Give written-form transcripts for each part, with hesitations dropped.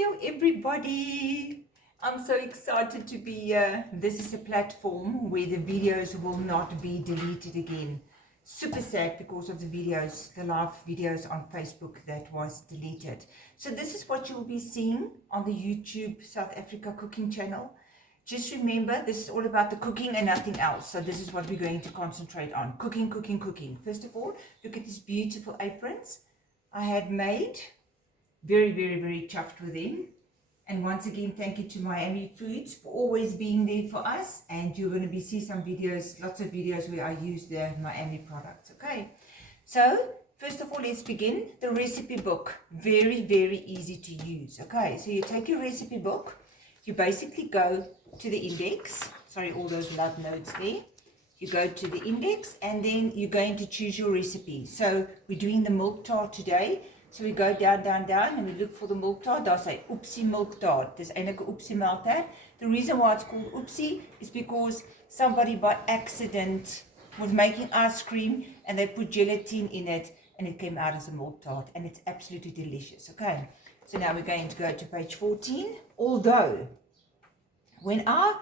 Hello everybody, I'm so excited to be here. This is a platform where the videos will not be deleted again. Super sad because of the videos, the live videos on Facebook that was deleted. So this is what you'll be seeing on the YouTube South Africa cooking channel. Just remember, this is all about the cooking and nothing else. So this is what we're going to concentrate on. Cooking, cooking, cooking. First of all, look at these beautiful aprons I had made. Very, very, very chuffed with them. And once again, thank you to Miami Foods for always being there for us. And you're going to be see some videos, lots of videos where I use the Miami products. Okay, so first of all, let's begin. The recipe book, very, very easy to use. Okay, so you take your recipe book, you basically go to the index. Sorry, all those love notes there. You go to the index and then you're going to choose your recipe. So we're doing the milk tart today. So we go down, down, down, and we look for the milk tart. They'll say oopsie milk tart. There's eintlik 'n oopsie MELKTERT. The reason why it's called oopsie is because somebody by accident was making ice cream and they put gelatin in it and it came out as a milk tart, and it's absolutely delicious. Okay, so now we're going to go to page 14. Although when I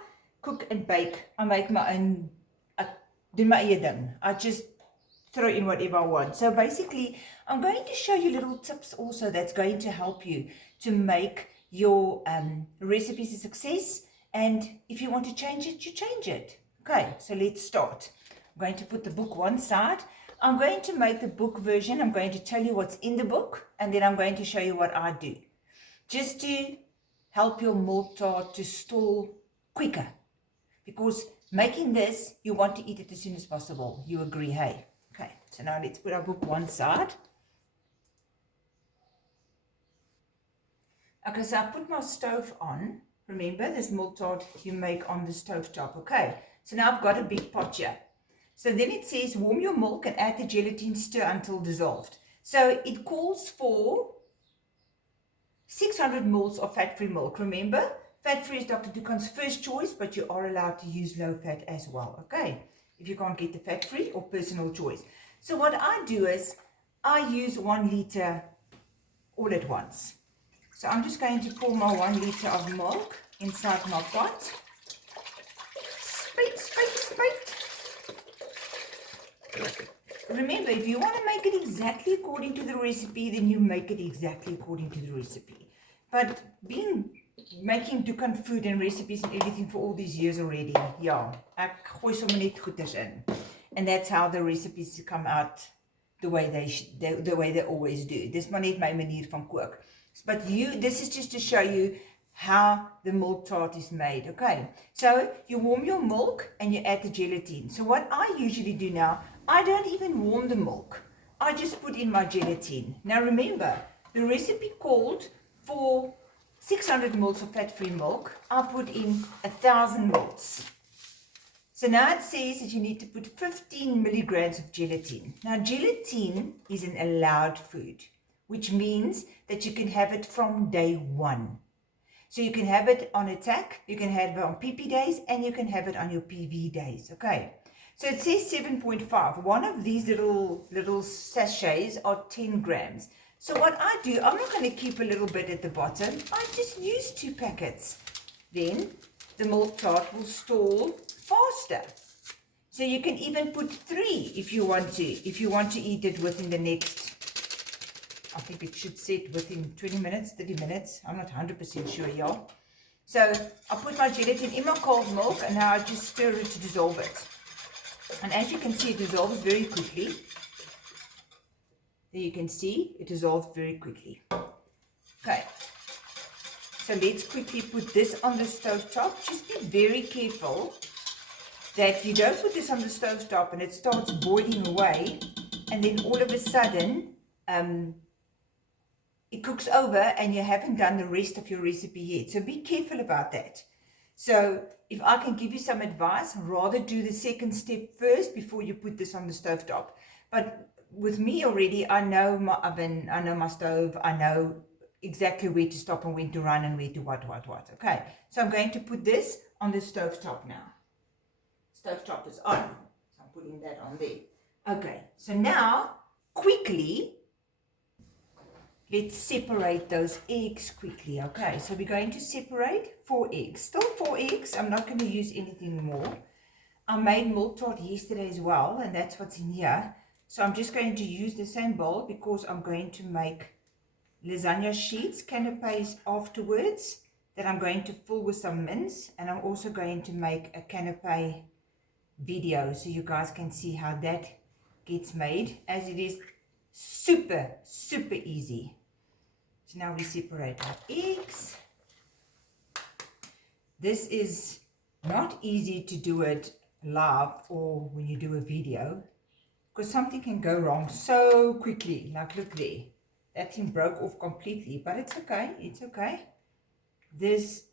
cook and bake, I make my own, I do my eie ding. I just throw in whatever I want. So basically, I'm going to show you little tips also that's going to help you to make your recipes a success. And if you want to change it, you change it. Okay, so let's start. I'm going to put the book one side. I'm going to make the book version. I'm going to tell you what's in the book, and then I'm going to show you what I do, just to help your milk tart to store quicker. Because making this, you want to eat it as soon as possible. You agree, hey? Okay, so now let's put our book one side. Okay, so I put my stove on. Remember, this milk tart you make on the stove top. Okay, so now I've got a big pot here. So then it says warm your milk and add the gelatin, stir until dissolved. So it calls for 600 ml of fat-free milk. Remember, fat-free is Dr. Dukan's first choice, but you are allowed to use low fat as well. Okay, if you can't get the fat-free or personal choice. So what I do is I use 1 liter all at once. So I'm just going to pour my 1 liter of milk inside my pot. Spate, spate, spate. Remember, if you want to make it exactly according to the recipe, then you make it exactly according to the recipe. But making Dukan food and recipes and everything for all these years already, yeah, ek gooi sommer net goeders in. And that's how the recipes come out the way they always do. Dis maar net my manier van kook. But this is just to show you how the milk tart is made. Okay, so you warm your milk and you add the gelatin. So what I usually do now, I don't even warm the milk. I just put in my gelatin. Now remember, the recipe called for 600 ml of fat-free milk. I put in 1,000 ml. So now it says that you need to put 15 milligrams of gelatin. Now gelatin is an allowed food, which means that you can have it from day one. So you can have it on attack, you can have it on PP days, and you can have it on your PV days. Okay, so it says 7.5. One of these little sachets are 10 grams. So what I do, I'm not going to keep a little bit at the bottom. I just use 2 packets. Then the milk tart will store faster. So you can even put 3 if you want to. If you want to eat it within the next, I think it should set within 20 minutes, 30 minutes. I'm not 100% sure, y'all. So I put my gelatin in my cold milk and now I just stir it to dissolve it. And as you can see, it dissolves very quickly. There you can see it dissolves very quickly. Okay, so let's quickly put this on the stove top. Just be very careful that you don't put this on the stove top and it starts boiling away, and then all of a sudden it cooks over and you haven't done the rest of your recipe yet. So be careful about that. So if I can give you some advice, rather do the second step first before you put this on the stove top. But with me already, I know my oven, I know my stove, I know exactly where to stop and when to run and where to what. Okay, so I'm going to put this on the stove top now. Stove top is on, so I'm putting that on there. Okay, so now quickly let's separate those eggs quickly. Okay, so we're going to separate 4 eggs. Still 4 eggs. I'm not going to use anything more. I made milk tart yesterday as well, and that's what's in here. So I'm just going to use the same bowl because I'm going to make lasagna sheets, canapes afterwards that I'm going to fill with some mince, and I'm also going to make a canape video so you guys can see how that gets made, as it is super easy. So now we separate our eggs. This is not easy to do it live or when you do a video, because something can go wrong so quickly. Like, look there, that thing broke off completely, but it's okay, it's okay. This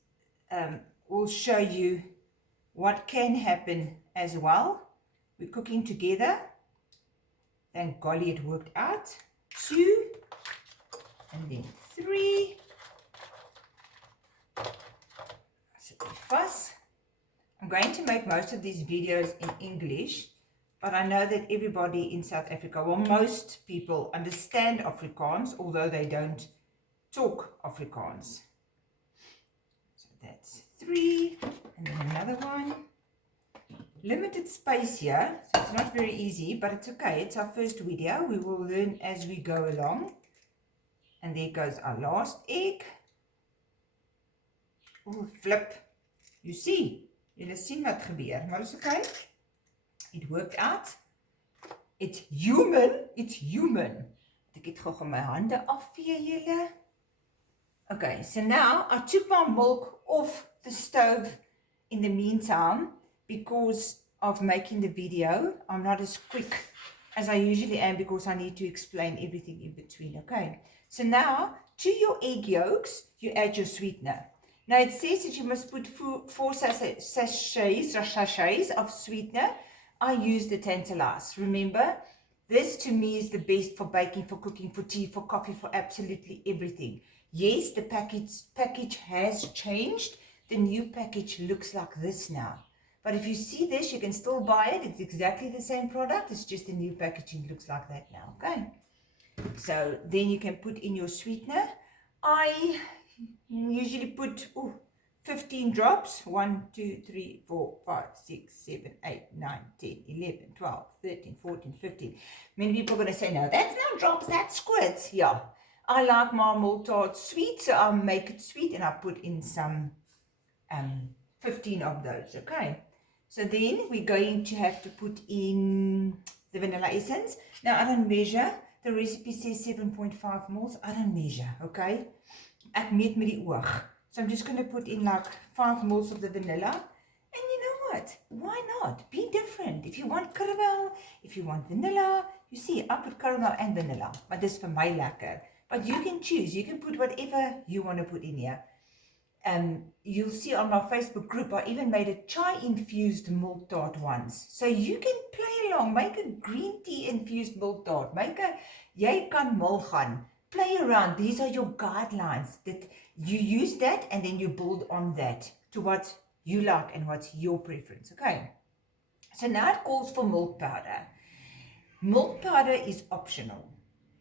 will show you what can happen as well. We're cooking together. Thank golly it worked out. 2 and then 3. Sit there fast. I'm going to make most of these videos in English, but I know that everybody in South Africa, well, most people understand Afrikaans, although they don't talk Afrikaans. So that's 3, and then another one. Limited space here, so it's not very easy, but it's okay. It's our first video. We will learn as we go along. And there goes our last egg. Oh, flip. You see, julle sien wat gebeur, maar it's okay. It worked out. It's human. It's human. Ek het gou my hande afvee julle. Okay, so now I took my milk off the stove in the meantime because of making the video. I'm not as quick as I usually am because I need to explain everything in between. Okay, so now to your egg yolks, you add your sweetener. Now it says that you must put 4 sachets of sweetener. I use the Tantalize. Remember, this to me is the best for baking, for cooking, for tea, for coffee, for absolutely everything. Yes, the package has changed. The new package looks like this now. But if you see this, you can still buy it. It's exactly the same product. It's just the new packaging looks like that now. Okay. So then you can put in your sweetener. I usually put 15 drops. 1, 2, 3, 4, 5, 6, 7, 8, 9, 10, 11, 12, 13, 14, 15. Many people are going to say, no, that's not drops, that's squirts. Yeah. I like my MILKTART sweet, so I'll make it sweet and I put in some 15 of those. Okay. So then we're going to have to put in the vanilla essence. Now I don't measure. The recipe says 7.5 mils. I don't measure, okay? Ek meet met die oog. So I'm just going to put in like 5 mils of the vanilla. And you know what? Why not? Be different. If you want caramel, if you want vanilla, you see, I put caramel and vanilla. But this is for my lekker. But you can choose. You can put whatever you want to put in here. You'll see on my Facebook group, I even made a chai-infused MILKTART once. So you can play along, make a green tea-infused MILKTART, jy kan mal gaan, play around. These are your guidelines, that you use that and then you build on that to what you like and what's your preference, okay? So now it calls for milk powder. Milk powder is optional.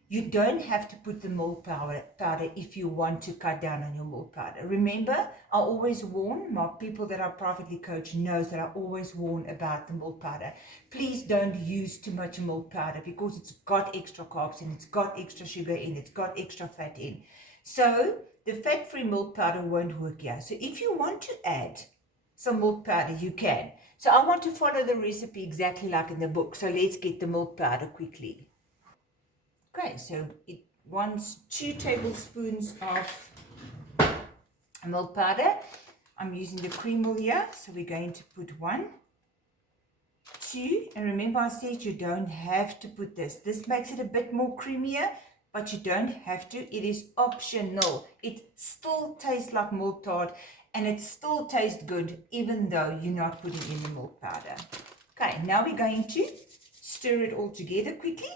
You don't have to put the milk powder if you want to cut down on your milk powder. Remember, I always warn, my people that I privately coach knows that I always warn about the milk powder. Please don't use too much milk powder because it's got extra carbs in, it's got extra sugar in, it's got extra fat in. So the fat-free milk powder won't work here. So if you want to add some milk powder, you can. So I want to follow the recipe exactly like in the book. So let's get the milk powder quickly. Okay, so it wants 2 tablespoons of milk powder. I'm using the cream mill here, so we're going to put 1, 2, and remember I said you don't have to put this. This makes it a bit more creamier, but you don't have to. It is optional. It still tastes like MILKTART, and it still tastes good, even though you're not putting in the milk powder. Okay, now we're going to stir it all together quickly.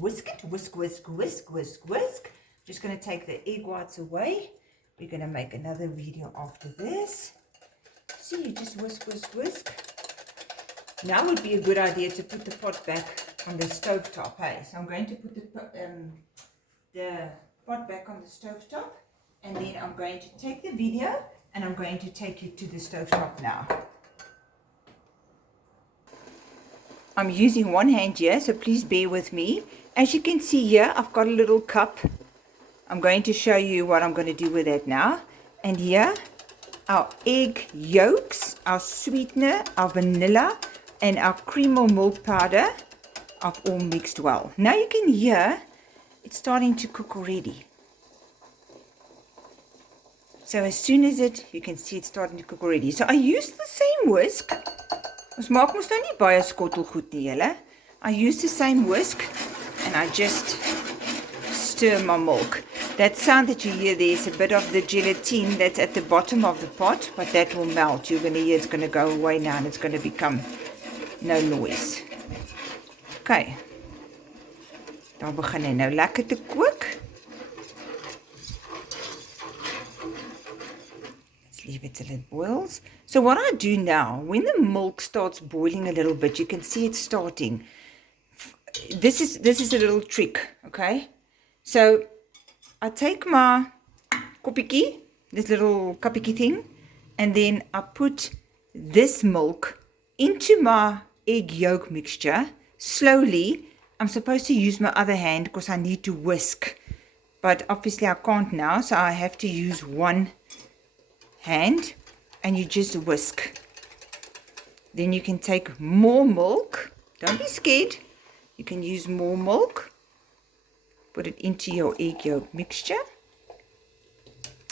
Whisk it, whisk, whisk, whisk, whisk, whisk. Just going to take the egg whites away. We're going to make another video after this. So you just whisk, whisk, whisk. Now would be a good idea to put the pot back on the stove top, hey? So I'm going to put the pot back on the stove top, and then I'm going to take the video and I'm going to take you to the stove top now. I'm using one hand here, so please bear with me. As you can see here, I've got a little cup. I'm going to show you what I'm going to do with that now. And here, our egg yolks, our sweetener, our vanilla, and our cream or milk powder have all mixed well. Now you can hear it's starting to cook already. So as soon as you can see it's starting to cook already. So I used the same whisk. Ons maak mos nou nie baie skottelgoed nie, julle. I use the same whisk and I just stir my milk. That sound that you hear there is a bit of the gelatine that's at the bottom of the pot, but that will melt. You're going to hear it's going to go away now and it's going to become no noise. Okay. Dan begin hy nou lekker te kook. Leave it till it boils. So what I do now, when the milk starts boiling a little bit, you can see it's starting. This is a little trick, okay? So I take my koppietjie, this little koppietjie thing, and then I put this milk into my egg yolk mixture slowly. I'm supposed to use my other hand because I need to whisk, but obviously I can't now, so I have to use one hand, and you just whisk. Then you can take more milk. Don't be scared. You can use more milk. Put it into your egg yolk mixture.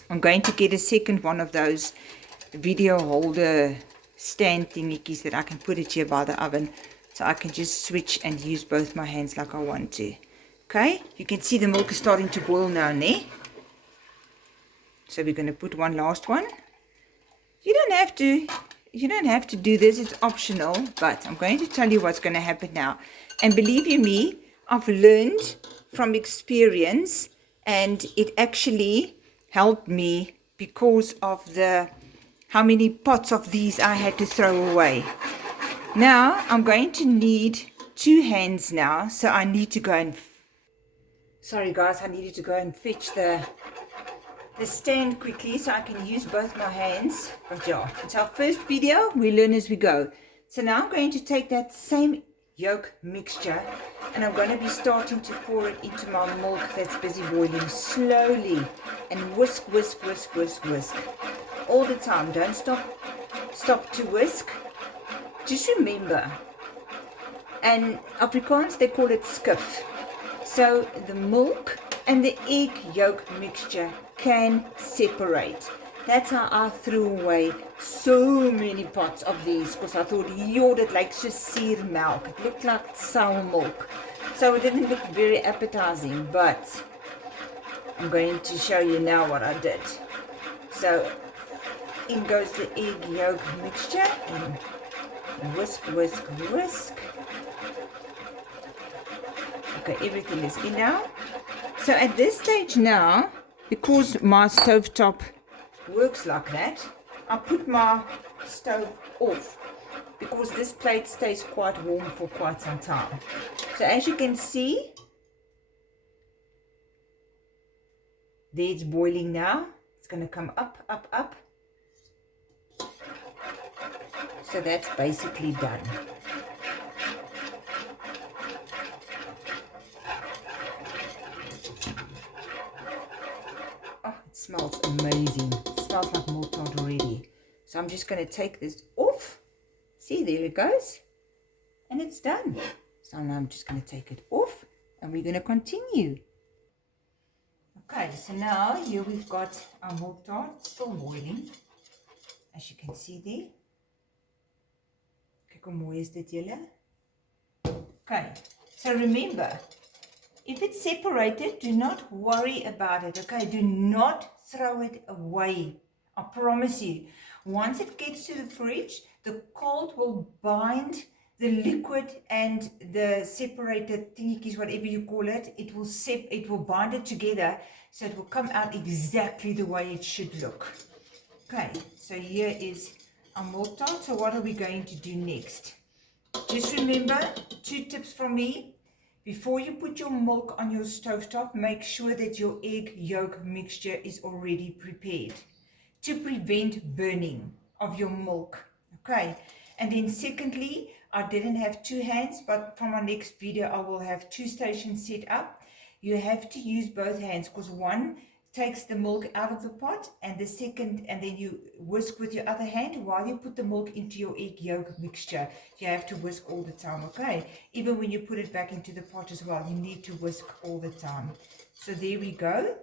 I'm going to get a second one of those video holder stand thingies that I can put it here by the oven, so I can just switch and use both my hands like I want to. Okay, you can see the milk is starting to boil now, ne? So we're going to put one last one. You don't have to do this, it's optional, but I'm going to tell you what's going to happen now. And believe you me, I've learned from experience, and it actually helped me because of how many pots of these I had to throw away. Now I'm going to need 2 hands now, so I need to go and sorry guys, I needed to go and fetch the stand quickly so I can use both my hands. But yeah, it's our first video, we learn as we go. So now I'm going to take that same yolk mixture and I'm going to be starting to pour it into my milk that's busy boiling slowly, and whisk, whisk, whisk, whisk, whisk all the time. Don't stop to whisk. Just remember, and Afrikaans they call it skiff. So the milk and the egg yolk mixture can separate. That's how I threw away so many pots of these, because I thought, yo, that like just sear milk. It looked like sour milk. So it didn't look very appetizing, but I'm going to show you now what I did. So in goes the egg yolk mixture and whisk, whisk, whisk. Okay, everything is in now. So at this stage now, because my stovetop works like that, I put my stove off because this plate stays quite warm for quite some time. So as you can see, there it's boiling now. It's going to come up, up, up. So that's basically done. Oh, it smells amazing. It smells like MILKTART already. So I'm just going to take this off. See, there it goes. And it's done. So now I'm just going to take it off and we're going to continue. Okay, so now here we've got our MILKTART still boiling, as you can see there. Kyk hoe mooi is dit julle. Okay, so remember, if it's separated, do not worry about it, okay? Do not throw it away. I promise you. Once it gets to the fridge, the cold will bind the liquid and the separated thingies, whatever you call it, it will bind it together, so it will come out exactly the way it should look. Okay, so here is our MILKTART. So what are we going to do next? Just remember, 2 tips from me. Before you put your milk on your stovetop, make sure that your egg yolk mixture is already prepared to prevent burning of your milk. Okay, and then secondly, I didn't have two hands, but from our next video I will have two stations set up. You have to use both hands because one takes the milk out of the pot and the second, and then you whisk with your other hand while you put the milk into your egg yolk mixture. You have to whisk all the time, okay? Even when you put it back into the pot as well, you need to whisk all the time. So there we go.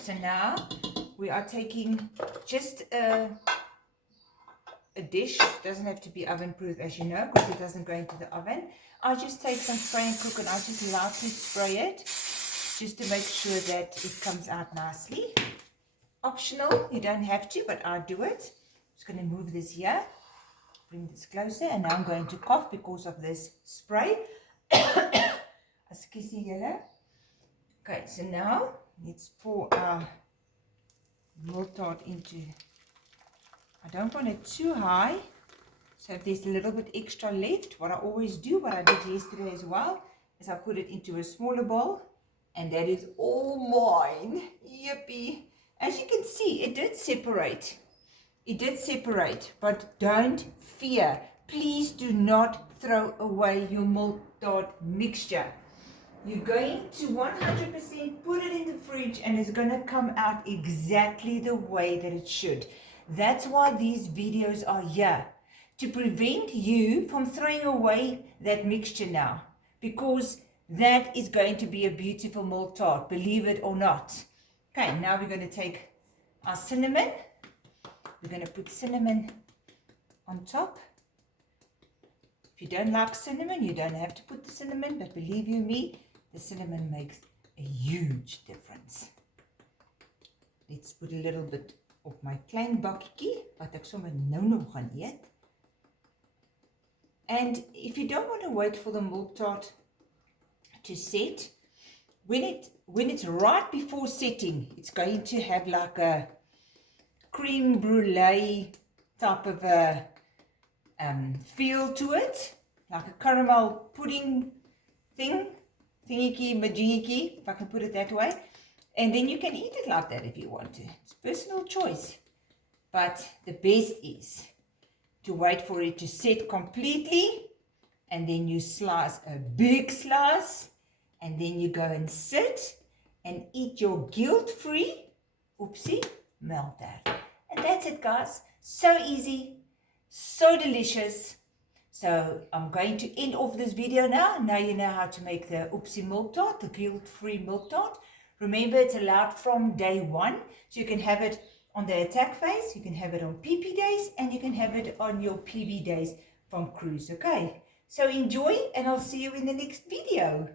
So now we are taking just a dish. Doesn't have to be oven proof, as you know, because it doesn't go into the oven. I just take some spray and cook and I just lightly spray it just to make sure that it comes out nicely. Optional, you don't have to, but I do it. Just going to move this here, bring this closer, and now I'm going to cough because of this spray. Excuse me, yellow. Okay, so now let's pour our MILKTART into. I don't want it too high, so if there's a little bit extra left, what I always do, what I did yesterday as well, is I put it into a smaller bowl, and that is all mine. Yippee! As you can see, it did separate. It did separate, but don't fear. Please do not throw away your MILKTART mixture. You're going to 100% put it in the fridge, and it's going to come out exactly the way that it should. That's why these videos are here, to prevent you from throwing away that mixture now, because that is going to be a beautiful MILKTART, believe it or not. Okay, now we're going to take our cinnamon. We're going to put cinnamon on top. If you don't like cinnamon, you don't have to put the cinnamon, but believe you me, the cinnamon makes a huge difference. Let's put a little bit op my klein bakkie, wat ek sommer nou gaan eet. And if you don't want to wait for the MILKTART to set, when it's right before setting, it's going to have like a creme brulee type of a feel to it, like a caramel pudding thingy majingy, if I can put it that way. And then you can eat it like that if you want to. It's personal choice. But the best is to wait for it to set completely, and then you slice a big slice, and then you go and sit and eat your guilt-free, oopsie, MILKTART. And that's it, guys. So easy, so delicious. So I'm going to end off this video now. Now you know how to make the oopsie MILKTART, the guilt-free MILKTART. Remember, it's allowed from day one, so you can have it on the attack phase, you can have it on PP days, and you can have it on your PB days from cruise, okay? So enjoy, and I'll see you in the next video.